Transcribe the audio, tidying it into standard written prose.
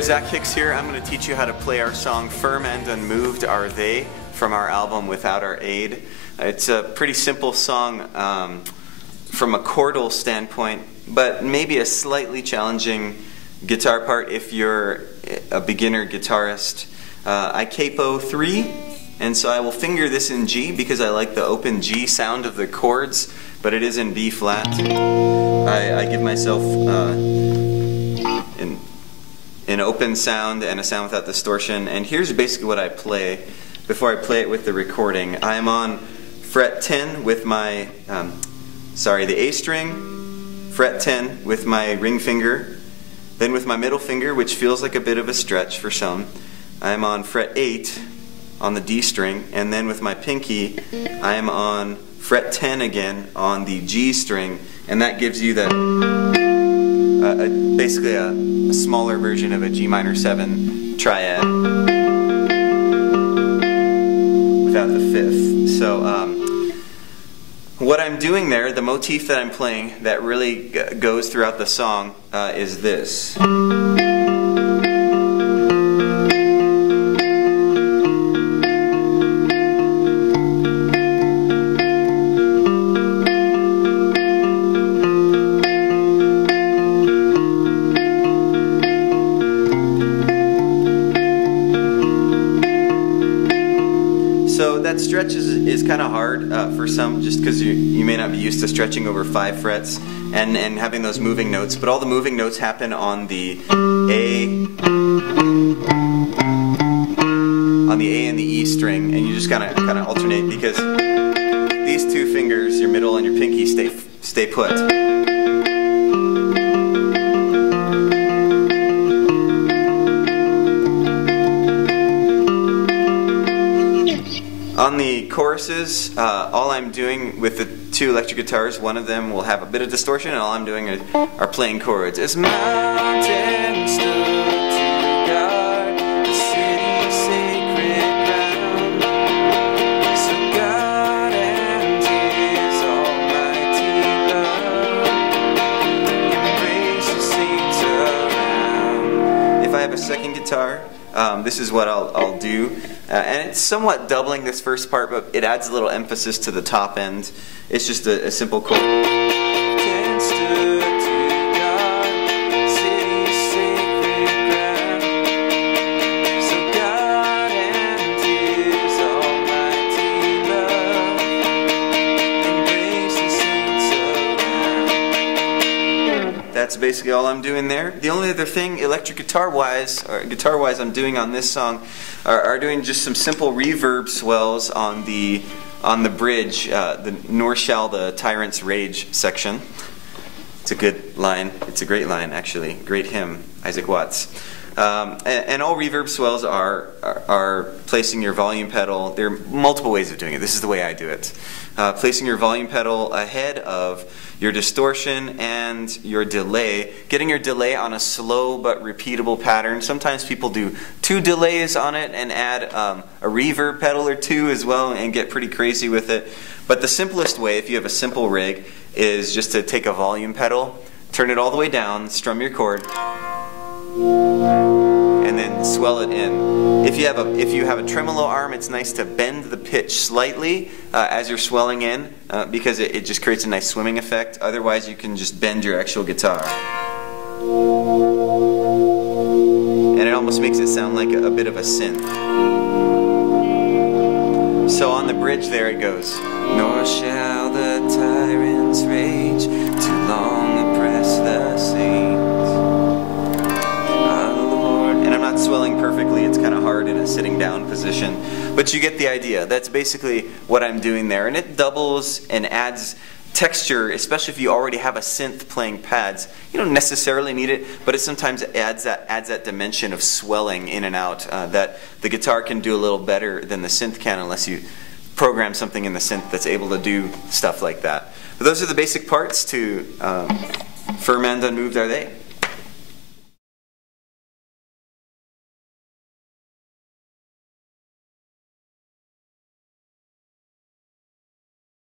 there, Zac Hicks here. I'm going to teach you how to play our song Firm and Unmoved Are They from our album Without Our Aid. It's a pretty simple song from a chordal standpoint, but maybe a slightly challenging guitar part if you're a beginner guitarist. I capo 3, and so I will finger this in G because I like the open G sound of the chords, but it is in B flat. I give myself an open sound and a sound without distortion, and here's basically what I play before I play it with the recording. I am on fret 10 with my, the A string, fret 10 with my ring finger, then with my middle finger, which feels like a bit of a stretch for some, I am on fret 8 on the D string, and then with my pinky I am on fret 10 again on the G string, and that gives you the basically a smaller version of a G minor 7 triad without the fifth. So what I'm doing there, the motif that I'm playing that really goes throughout the song is this. So that stretch is kind of hard for some, just because you may not be used to stretching over 5 frets and having those moving notes, but all the moving notes happen on the A and the E string, and you just kind of alternate because these two fingers, your middle and your pinky, stay put. On the choruses, all I'm doing with the 2 electric guitars, one of them will have a bit of distortion, and all I'm doing are playing chords. As mountains stood to guard the city's sacred ground, so God and His almighty love embrace the saints around. If I have a second guitar, this is what I'll do. And it's somewhat doubling this first part, but it adds a little emphasis to the top end. It's just a simple chord. That's basically all I'm doing there. The only other thing, electric guitar-wise, I'm doing on this song are doing just some simple reverb swells on the bridge, Nor shall the tyrant's rage section. It's a good line. It's a great line, actually. Great hymn, Isaac Watts. And all reverb swells are placing your volume pedal. There are multiple ways of doing it. This is the way I do it. Placing your volume pedal ahead of your distortion and your delay. Getting your delay on a slow but repeatable pattern. Sometimes people do 2 delays on it and add a reverb pedal or 2 as well and get pretty crazy with it. But the simplest way, if you have a simple rig, is just to take a volume pedal, turn it all the way down, strum your chord, and then swell it in. If you have a tremolo arm, it's nice to bend the pitch slightly as you're swelling in because it just creates a nice swimming effect. Otherwise, you can just bend your actual guitar. And it almost makes it sound like a bit of a synth. So on the bridge there it goes. Nor shall the tyrant's rage too long oppress the saints. Swelling perfectly, it's kind of hard in a sitting down position, but you get the idea. That's basically what I'm doing there, and it doubles and adds texture, especially if you already have a synth playing pads. You don't necessarily need it, but it sometimes adds that dimension of swelling in and out that the guitar can do a little better than the synth can unless you program something in the synth that's able to do stuff like that. But those are the basic parts to Firm and Unmoved Are They.